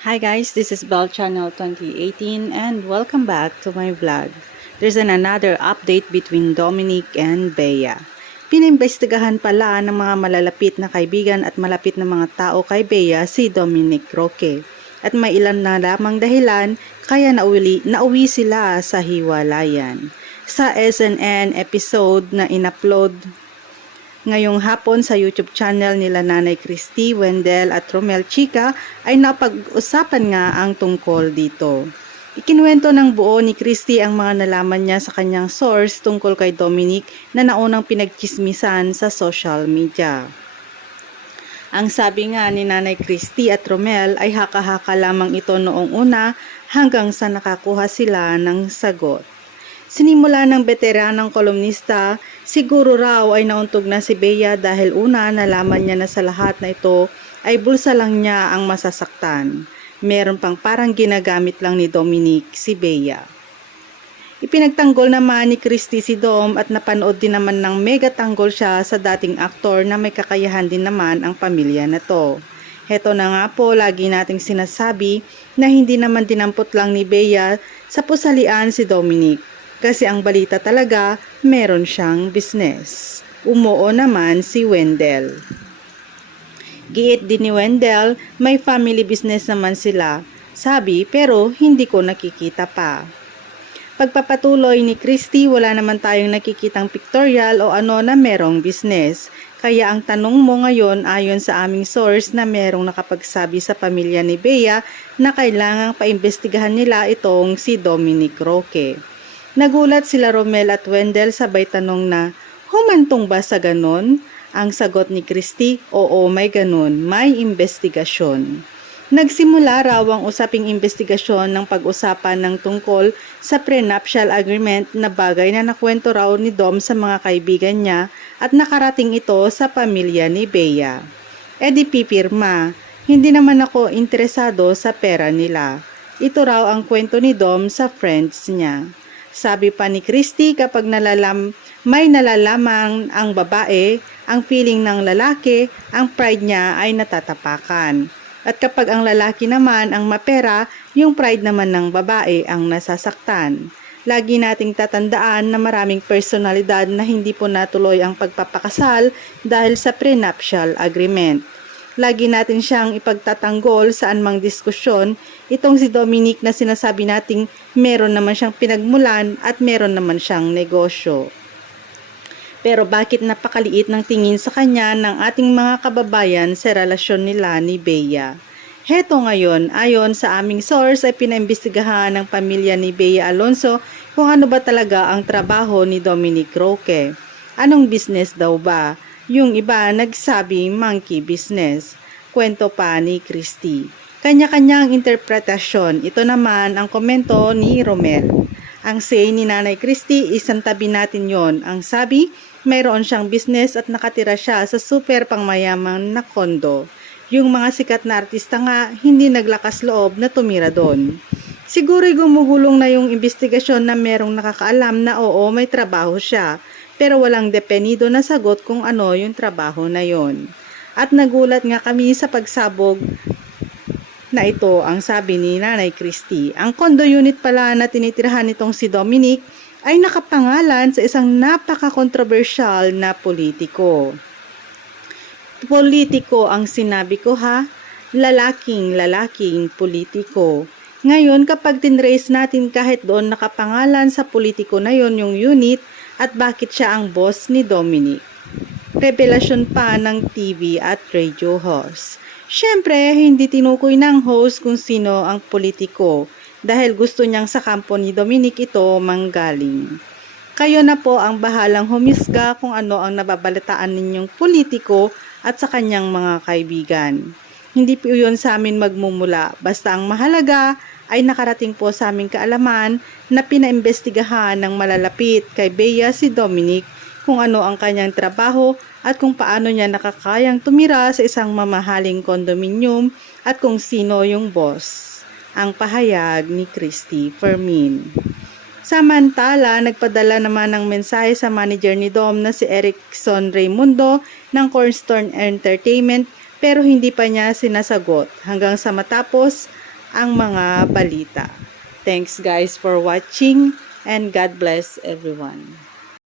Hi guys, this is Bell Channel 2018 and welcome back to my vlog. There's an another update between Dominic and Bea. Pinimbestigahan pala ng mga malalapit na kaibigan at malapit na mga tao kay Bea si Dominic Roque. At may ilan na lamang dahilan kaya nauwi, nauwi sila sa hiwalayan. Sa SNN episode na inupload ngayong hapon sa YouTube channel nila Nanay Christy, Wendell at Romel Chica ay napag-usapan nga ang tungkol dito. Ikinuwento ng buo ni Christy ang mga nalaman niya sa kanyang source tungkol kay Dominic na naunang pinagchismisan sa social media. Ang sabi nga ni Nanay Christy at Romel ay haka-haka lamang ito noong una hanggang sa nakakuha sila ng sagot. Sinimula ng veteranang kolumnista, siguro raw ay nauntog na si Bea dahil una nalaman niya na sa lahat na ito ay bulsa lang niya ang masasaktan. Meron pang parang ginagamit lang ni Dominic si Bea. Ipinagtanggol naman ni Christy si Dom at napanood din naman ng mega tanggol siya sa dating aktor na may kakayahan din naman ang pamilya na to. Heto na nga po lagi nating sinasabi na hindi naman dinampot lang ni Bea sa pusalian si Dominic kasi ang balita talaga meron siyang business. Umuo naman si Wendell. Giit din ni Wendell, may family business naman sila. Sabi pero hindi ko nakikita pa. Pagpapatuloy ni Christy, wala naman tayong nakikitang pictorial o ano na merong business. Kaya ang tanong mo ngayon ayon sa aming source na merong nakapagsabi sa pamilya ni Bea na kailangang paimbestigahan nila itong si Dominic Roque. Nagulat sila Romel at Wendell sabay tanong na, humantong ba sa ganon? Ang sagot ni Christy, oo may ganon, may investigasyon. Nagsimula raw ang usaping investigasyon ng pag-usapan ng tungkol sa prenuptial agreement na bagay na nakwento raw ni Dom sa mga kaibigan niya at nakarating ito sa pamilya ni Bea. E di pipirma, hindi naman ako interesado sa pera nila. Ito raw ang kwento ni Dom sa friends niya. Sabi pa ni Christy kapag nalalam, may nalalamang ang babae, ang feeling ng lalaki, ang pride niya ay natatapakan. At kapag ang lalaki naman ang mapera, yung pride naman ng babae ang nasasaktan. Lagi nating tatandaan na maraming personalidad na hindi po natuloy ang pagpapakasal dahil sa prenuptial agreement. Lagi natin siyang ipagtatanggol sa anumang diskusyon, itong si Dominic na sinasabi nating meron naman siyang pinagmulan at meron naman siyang negosyo. Pero bakit napakaliit ng tingin sa kanya ng ating mga kababayan sa relasyon nila ni Bea? Heto ngayon, ayon sa aming source ay pinaimbestigahan ng pamilya ni Bea Alonso kung ano ba talaga ang trabaho ni Dominic Roque. Anong business daw ba? Yung iba nagsabi monkey business. Kwento pa ni Christy. Kanya-kanyang interpretasyon. Ito naman ang komento ni Romel. Ang say ni Nanay Christy, isang tabi natin yon. Ang sabi, mayroon siyang business at nakatira siya sa super pangmayaman na kondo. Yung mga sikat na artista nga, hindi naglakas loob na tumira doon. Siguro'y gumuhulong na yung investigasyon na merong nakakaalam na oo, may trabaho siya, pero walang depenido na sagot kung ano yung trabaho na yon. At nagulat nga kami sa pagsabog na ito ang sabi ni Nanay Christy. Ang condo unit pala na tinitirahan nitong si Dominic ay nakapangalan sa isang napaka-controversial na politiko. Politiko ang sinabi ko ha, lalaking lalaking politiko. Ngayon kapag tinrace natin kahit doon nakapangalan sa politiko na yon yung unit at bakit siya ang boss ni Dominic. Revelasyon pa ng TV at radio host. Siyempre, hindi tinukoy ng host kung sino ang politiko dahil gusto niyang sa kampo ni Dominic ito manggaling. Kayo na po ang bahalang humisga kung ano ang nababalitaan ninyong politiko at sa kanyang mga kaibigan. Hindi po yun sa amin magmumula, basta ang mahalaga ay nakarating po sa aming kaalaman na pinaimbestigahan ng malalapit kay Bea si Dominic kung ano ang kanyang trabaho at kung paano niya nakakayang tumira sa isang mamahaling kondominium at kung sino yung boss ang pahayag ni Christy Fermin. Samantala, nagpadala naman ng mensahe sa manager ni Dom na si Erickson Raimundo ng Cornstorm Entertainment pero hindi pa niya sinasagot hanggang sa matapos ang mga balita. Thanks guys for watching and God bless everyone.